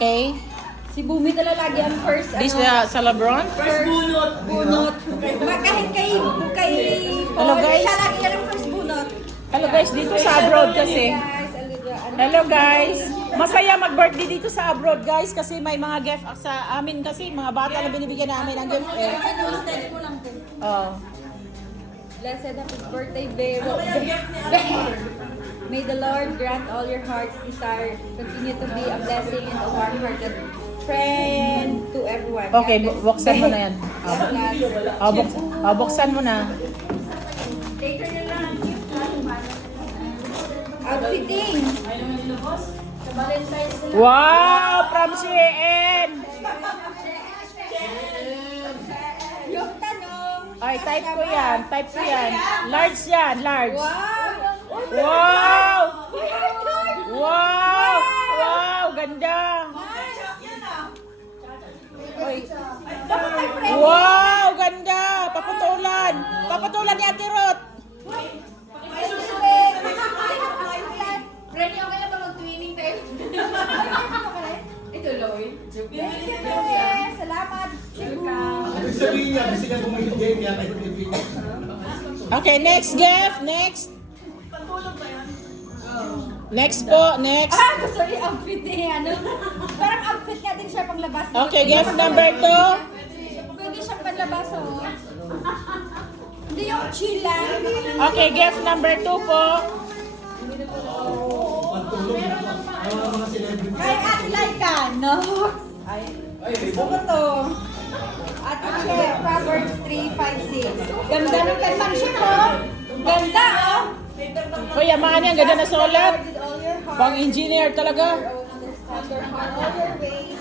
Okay. Si Bumi tala lagi ang first, This sa Lebron. First bunot. Kahit kay Hello, guys. Siya lagi yan ang first bunot. Hello guys, dito sa abroad kasi. Hello guys. Masaya mag-birthday dito sa abroad guys kasi may mga gift sa amin kasi mga bata na binibigyan namin ng gift eh. Steady mo lang din. Oh. Blessed happy birthday, Vero. May the Lord grant all your heart's desire. Continue to be a blessing and a warm-hearted friend to everyone. Okay, God bless. buksan mo na yan. Buksan mo na. Outfitting. Wow, from CN. Yung tanong. Ay, type ko yan. Large yan, large. Wow! Wow! Wow! Wow, ganda. Oy. Wow, ganda. Paputulan. Paputulan ni Ate Ruth. Ready ako lang ba mag-twinning tayo? Ito, Lloyd. Salamat. Ibig sabihin niya, gusto niya bumili game yan, ay Pilipinas. Okay, next gift. Next. Next po, next. Gusto niya outfit niya, ano? Parang outfit niya din siya panglabas. Okay, gift number 2. Pwede siyang panlabas, oh. Hindi yung chill lang. Okay, gift number 2 po. Kay Ate Laika, no? Ay, gusto ko to. Ate Laika, Proverbs 3:5-6. Ganda ng penmanship, oh. Ganda, oh. Kuya, mga yan, ganda na sulat. With all your heart. Pang engineer talaga. Understand your heart, all your ways.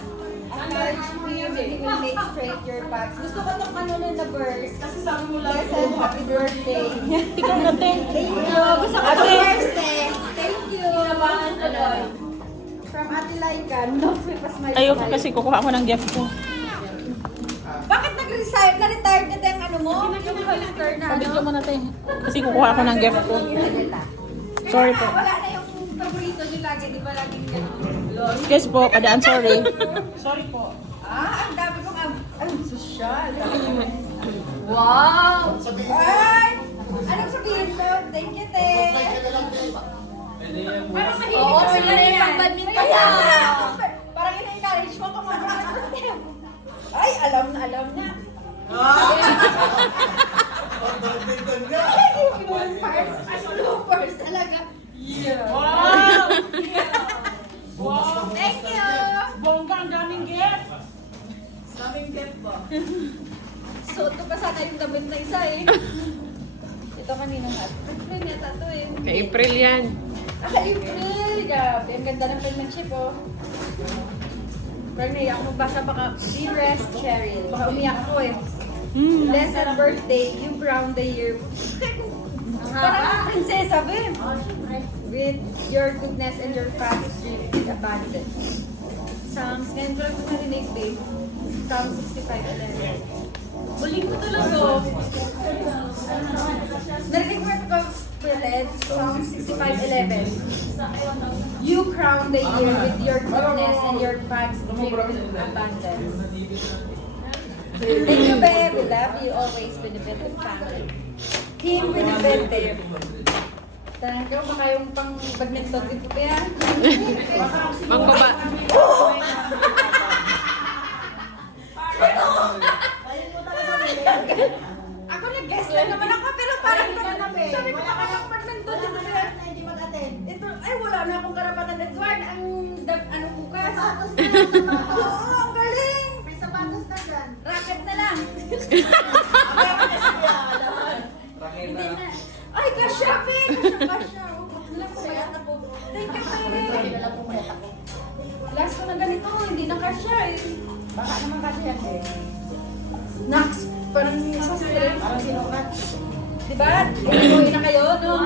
Acknowledge me, and He will make straight your paths. Gusto ko itong kanunod na verse. Kasi sabi mo lang, blessed happy birthday. Ikaw natin. Thank you. Gusto ko Ate. itong birthday. Thank you. From Ate Laika, no sweet as my Ayoko smile. kasi kukuha ko ng gift ko. Bakit nag-resign? Na-retired na tayong ano mo? Yung holster na ano? Pabigyan mo natin. Kasi kukuha ko ng gift ko. Sorry po. Wala na yung paborito nyo lagi, di ba laging gano'n? Yes po, padaan sorry. Sorry po. Ang dami kong ang sosyal. Wow! Ay! Anong sabihin ko? Thank you, te. Parang mahilig Oo, ka sila rin ang badminton. Kaya nga. Parang ina-encourage mo kung mag-badminton. Ay, alam na. Badminton nga. Yung bloopers talaga. Wow! Wow! Thank you! Bongga, ang daming gift. Suot ko pa sana yung damit na isa eh. Ito kanina nga. April yata to eh. Kay April yan. April! Grabe, ang ganda ng penmanship oh. Parang naiyak ako magbasa baka Dearest Cheryl. Baka umiyak ako eh. Blessed birthday, you crown the year. Parang prinsesa ba eh. With your goodness and your past with abundance. Psalms, ngayon ko lang ito narinig babe. Psalm 65:11. Muling ko talaga. Narinig mo ito Philip, Psalm 65:11. You crown the year with your goodness and your paths drip with abundance. Thank you, babe. We love you always, Beneventive family. Team Beneventive. Tanang ko, baka yung pang badminton dito ba yan? Mangbaba. Ako nag-guess lang naman ako, pero parang sabi ko baka yung badminton dito ba yan? Hindi mag-attend. Ito, ay wala na akong karapatan. Edward, ang ano bukas? Oo, ang galing! May sapatos na dyan. Racket na lang. Hindi na. Ay, kasya, Ben! Kasya. Thank you, Pere. Last ko na ganito, hindi na kasya eh. Baka naman kasya eh. Nax, parang sa stress. Parang sinukat. Diba? Inuwi na kayo, no?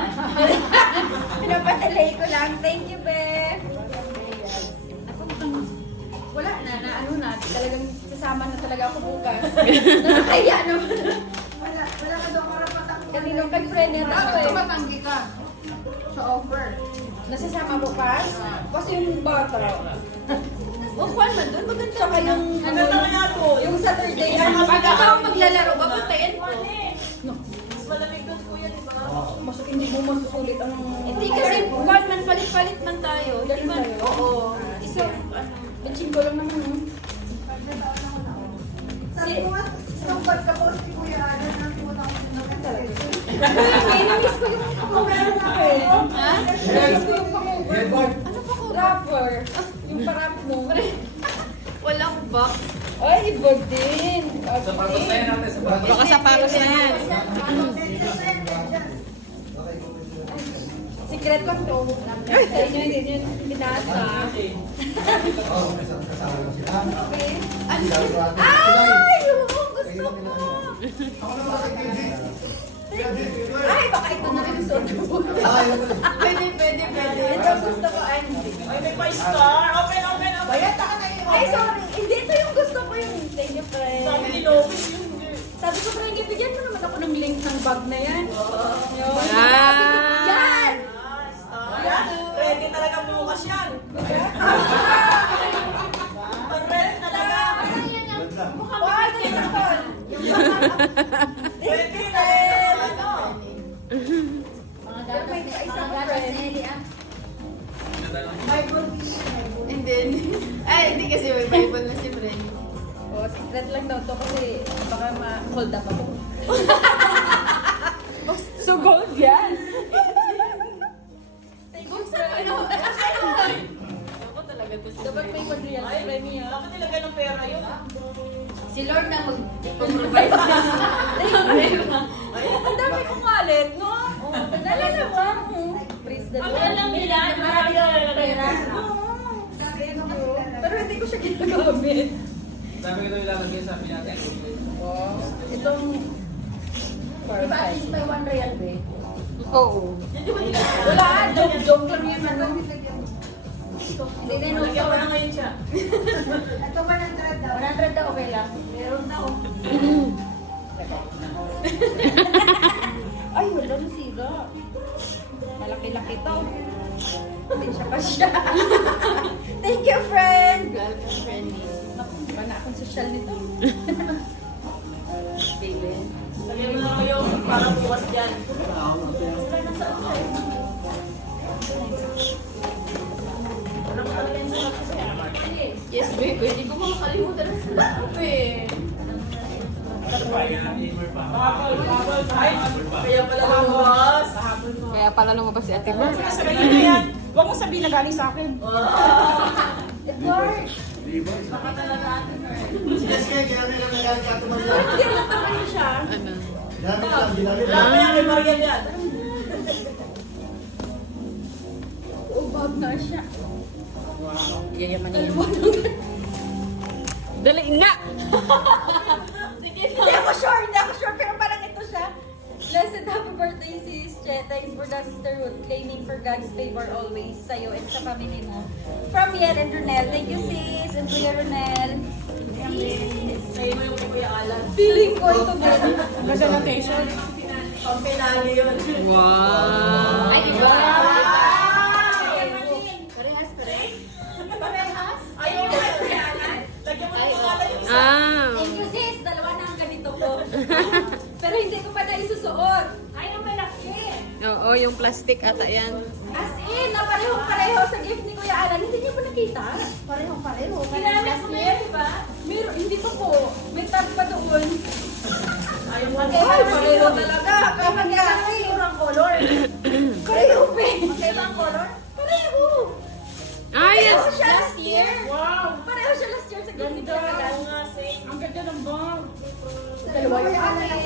Pinapatalay ko lang. Thank you, Be. Ako mukhang wala na, ano na. Talagang sasama na talaga ako bukas. Nakakaya naman. Wala ka daw karapatan. Kaninong kag-friend na ako eh. Tumatanggi ka sa offer. Nasasama mo pa? Kasi yung bata. O, kwan Tsaka yung, yung Saturday. Pag ako maglalaro, papuntayin ko. Mas hindi mo masusulit ang... Hindi kasi, kung man palit-palit man tayo. Hindi man, oo. Isa, batching ko lang naman. Sabi ko nga, sumpat ka po si Kuya Ada ng pumunta ko sa naman talaga. Namiss ko yung pamumero na eh. Ha? Namiss ko yung pamumero. Ano pa ko? Rapper. Yung parap mo. Walang box. Ay, ibag din. Sapatos na yan natin. Sapatos. Baka sapatos na yan. Secret ko to. Sa inyo, hindi nyo binasa. Okay. Ay! Oo, gusto ko! Ay, baka ito na rin gusto ko. Pwede. Ito gusto ko. Ay, May pa-star. Open. bayat ako na yun. Ay, sorry. Hindi, ito yung gusto ko yung thank you, friend. Sabi ni Lopez yun. Sabi ko, friend, ibigyan mo naman ako ng link ng bag na yan. Yun. Ah. Yan! Ready talaga bukas yan. Ready talaga. Wow, ito yung ako. Ready na May isa ko, friend. Hindi kasi may Bible na si Fred. Oh, secret lang daw to kasi baka ma-hold up ako. So gold yan. Kung saan ano? Ako talaga to si Dapat may material premium. Bakit nilagay ng pera yun? Si Lord na mag-provide. Ang dami kong wallet, no? Nalala mo? Praise the Lord. Alam nila, marami na pera. Oo. Pero hindi ko siya ginagamit. Sabi ko ito ilalagay sa amin natin. Wow. Itong... Diba at least may 1 real ba? Oo. Wala, joke lang yan. Ano? Hindi na nung Lagyan ko na ngayon siya. Ito ba ng thread daw? 100 daw okay lang. Meron na oh. Ay, wala na sira. Malaki-laki to. Hindi siya pa siya. Thank you, friend. Girlfriend friendly. Ba na akong social nito? Baby. Lagyan mo na ngayon para bukas yan. Yes, babe. Hindi ko makakalimutan ang sarap eh. Kaya pala bukas. Kaya pala lumabas si Ate Mar. Sabihin mo yan. Huwag mo sabihin na galing sa akin. Edward! Si Jessica, ginamit lang ng galing kato mga yan. Hindi lang naman siya. Ano? Ginamit Wala lang. pa yan kay Marian yan. Ubag na siya. Yayaman niya. Dali nga! Hindi ako sure, pero parang ito siya. Blessed happy birthday, sis Che. Thanks for that, sisterhood. Claiming for God's favor always sa'yo and sa family mo. From Yen and Ronel. Thank you, sis. And Kuya Ronel. Sa'yo mo yung Kuya Alan. Feeling ko ito din. Ganda ng t-shirt. Pang pinali yun. Wow! Ay, Parehas, parehas. Ayaw mo yung Kuya Alan. Lagyan mo ng pangalan yung isa. Ah! Thank you, sis. Dalawa na ang ganito ko. Pero hindi ko pa na isusuot. Ay, ang malaki. Oo, yung plastic ata yan. As in, na parehong-pareho sa gift ni Kuya Alan. Hindi niyo pa nakita? Parehong-pareho. Ginamit mo na yun, ba? Meron, hindi pa po. May tag pa doon. Ayaw mo. Ay, pareho talaga. Kapag yan ang color. Pareho, pe. Magkaiba ang color? Pareho. Ah, yes! Pareho siya last year. Wow. Pareho siya last year sa gift ni Kuya Alan. Oo nga, same. Ang ganda ng bag. Dalawa yung Alan.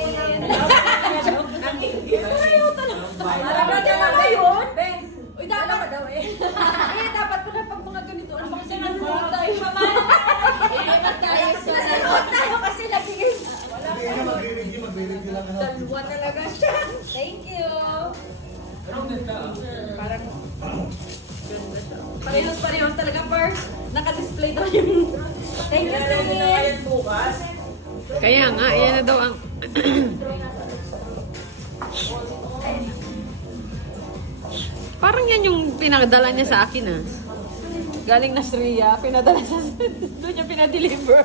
Pareho talaga. Parang naman ba yun? Uy, dapat daw eh. Dapat pala pag mga ganito, ano bang sinunod tayo? Sinunod tayo kasi nabigay. Hindi niya magre-review lang. Dalawa talaga siya. Thank you. Parang parehos talaga first. Naka-display daw yung... Thank you, sis. Bukas. Kaya nga, yan na daw ang... Parang yan yung pinakadala niya sa akin ah. Galing na Sriya, pinadala sa doon niya pinadeliver.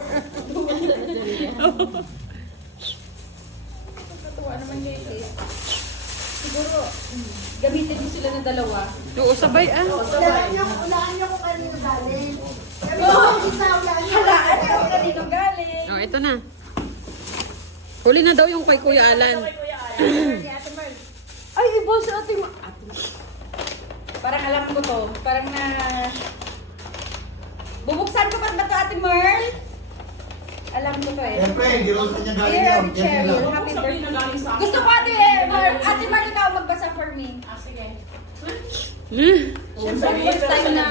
Natuwa naman niya eh. Siguro, gamitin mo sila ng dalawa. Oo, sabay ah. Ulaan niyo kung kanino galing. Sabi ko, isa, ulaan niyo. Halaan ka kung kanino galing. Oh, ito na. Huli na daw yung kay Kuya Alan. Ay, iba sa ating parang alam ko to. Parang na... Bubuksan ko pa ba ito, Ate Merl? Alam ko to eh. Siyempre, hindi rin sa kanya galing Dear yun. Ate Cheryl, happy birthday. Gusto ko Ate Merl. Ate Merl, ikaw magbasa for me. Ah, sige. Siyempre, first time na...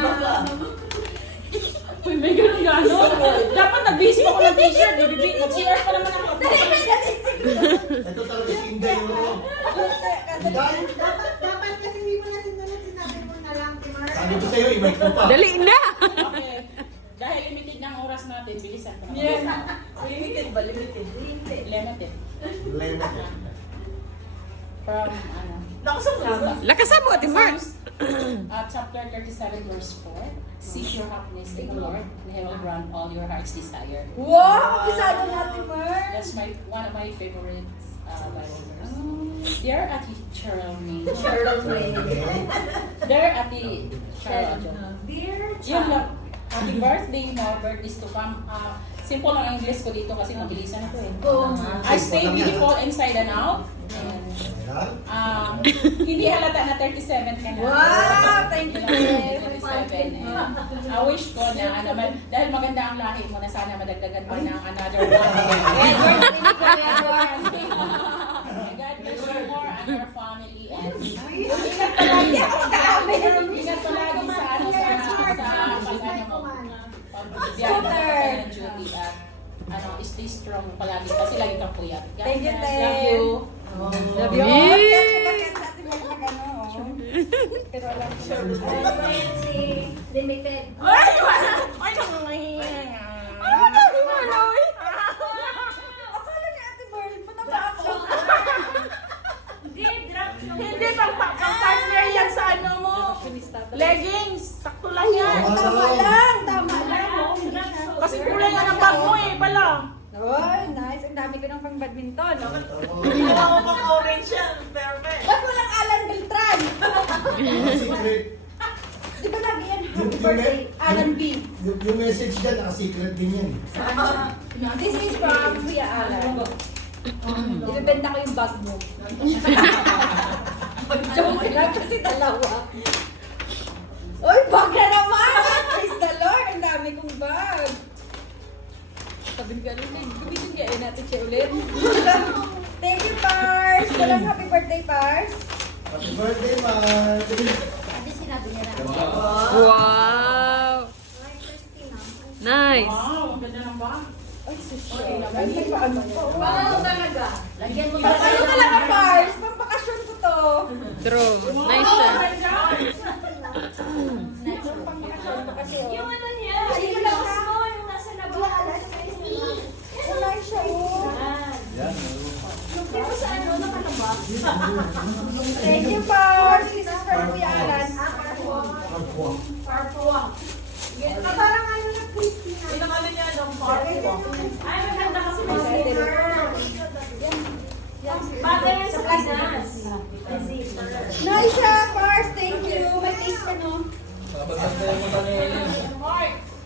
Uy, may ganun gano'n. Dapat nag-base ako ng t-shirt. Nag-CR pa naman ako. Ito talaga si Inday. oh. Inday, Dapat kasi hindi mo na sinunod, sinabi mo na lang, Timar. sabi ko sa'yo, i-mic mo pa. Dali na! Okay. Dahil limited na ang oras natin, bilisan ko na. Yes. Limited ba? Limited. Limited. Lemon. From, ano, Lakasan mo, Ate Mark. chapter 37, verse 4. Seek your happiness in the Lord, and He will grant all your heart's desire. Wow! Pisado na Ate Merl. That's one of my favorite Bible verse. Dear Ate Cheryl May. Dear Ate Cheryl. Yun lang. Happy birthday mo, birthdays to come. Simple lang ang English ko dito kasi mabilisan ko eh. I stay beautiful inside and out. And, Ayan. hindi halata na 37 ka na. Wow! Thank you. 37. I wish ko na dahil maganda ang lahi mo na sana madagdagan mo ng another one. God bless you more and your family and ingat palagi sa ano sa pag-ano mo. Pag-biyahe mo ng duty at ano, stay strong palagi kasi lagi kang puyat. God Thank you, bless. Te. Love you. Love you. Yeah. Pero alam ko. Limited. Ay, nangangahiya. Akala ni Ate Merl, pataba ako. Hindi, drop yung... Hindi, pang-partner yan sa ano mo. Leggings. Sakto lang yan. Tama lang, tama lang. Kasi kulay nga ng bag mo eh, pala. Oh, nice. Ang dami ko ng pang badminton. Ginawa ko pang orange yan, perfect. Ba't walang Alan Beltran? secret. Di ba lagi yan? Happy birthday, Alan B. Yung message dyan, naka-secret din yan. This is from Kuya Alan. Ibibenta ko yung bag mo. Joke lang kasi dalawa. Uy, bag na naman! Praise the Lord! Ang dami kong bag. Sabi ko, gamitin kaya natin siya ulit. Thank you, Pars! Walang happy birthday, Pars. Happy birthday, Mark! Hindi sinabi niya na. Wow! Nice! Wow, ang ganda ng bag. Ay, susya. Ay, may paano pa. Paano talaga? Lagyan mo Parang ano talaga, Pars? Pampakasyon ko to. True. Nice siya. Pampakasyon ko kasi, Yung oh. ano niya, Ay, yung wala blouse ka. mo, yung nasa labas. Wala siya, oh. Yan. Di ba sa ano, nakalabas? Thank you, Pars. This is from Kuya Alan. Parkuang. Parang ano na Christina. Ay, maganda kasi may zipper. Bagay yan sa Pinas. May zipper. Nice siya, Pars. Thank you. May taste ka, no?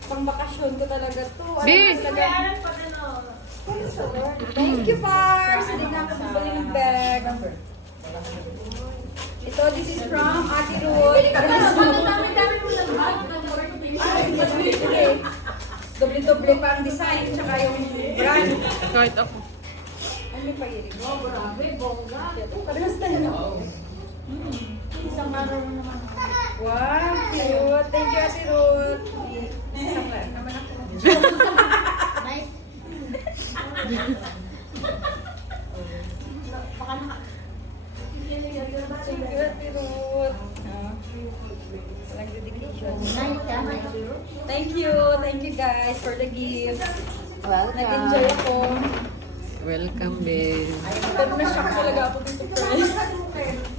Pang bakasyon ko talaga to. Ano Big. talaga? Kaya pa rin, oh. Thank you, Pars. Hindi na ako bumili ng bag. Ito, this is from Ate Ruth. Ang dami-dami mo ng bag. Doble-doble pa ang design, tsaka yung brand. Kahit ako. Ano pa yun? Oh, grabe, bongga. Parehas na yun. Isang araw mo naman. Wow, cute. Thank you, Ate Ruth. Isang lang naman ako. Nice. Baka naka... Thank you, Ate Ruth. Walang dedication. Nice, yeah, nice. Thank you guys for the gift. Nag-enjoy ako. Welcome, babe. Pero na-shock talaga ako dito, friends.